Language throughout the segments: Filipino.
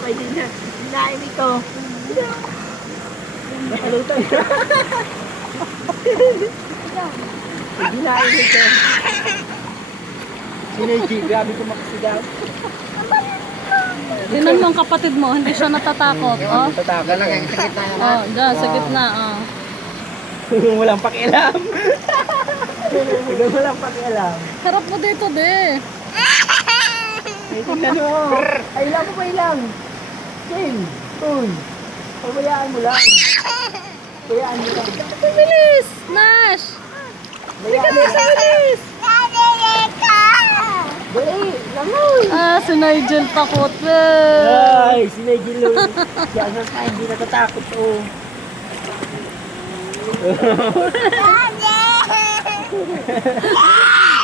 kay Dina. Dinain ito. Nakalutang. Dinain ito. Sinergy, grabe ko makasigaw. Tinan mo ang kapatid mo, hindi siya natatakot. Oh, Tatagal lang yung sakit na yan. oh, dyan, sa gitna. Oh. Walang pakialam. Walang pakialam. Harap mo dito, de. Ay, tingnan mo. Ay, ilang mo pa ilang. King, Uy. Pabayaan mo lang. Pabayaan mo lang. Bilis! Nash! Pabayaan mo lang. Bilis! Dali, langoy. Ah, si Nigel takot. Ay, si Nigel Lou. Si Anas na hindi natatakot. Oh.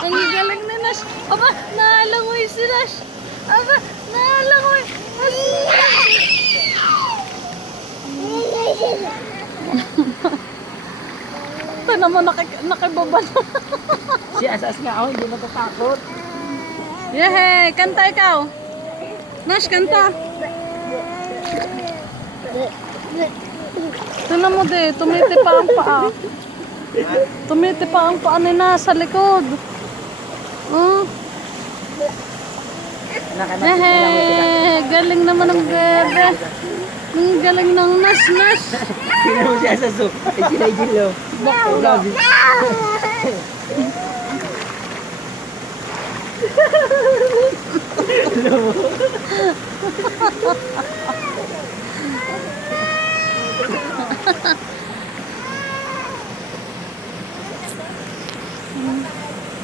Ang galing ni Nash. Aba, nalangoy si Nash. Aba, nalangoy. Ito naman nakibaba na. Si Asas nga, oh, hindi natatakot. Yehey! Kanta ikaw! Nash, kanta! Tignan mo de, tumiti pa ang paa. Tumiti pa ang paa ni Nash sa likod. Oh. Yehey! Galing naman ng bebe. Ang galing ng Nash, Nash. Sino si Asas, oh? Ay, si Nigel Lou. Bakla.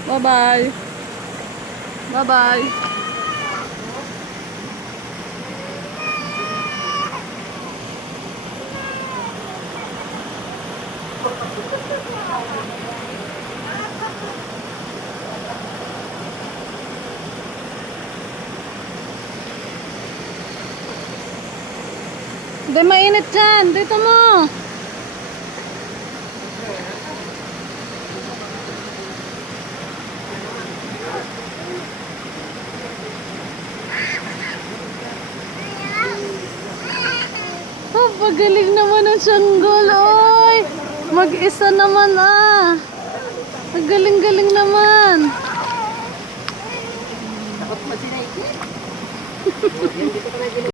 Bye-bye. Bye-bye. Hindi mainit dyan. Dito mo. Oh, pagaling naman ang sanggol. Oy, mag-isa naman ah. Ang galing-galing naman. Takot mo si Nigel.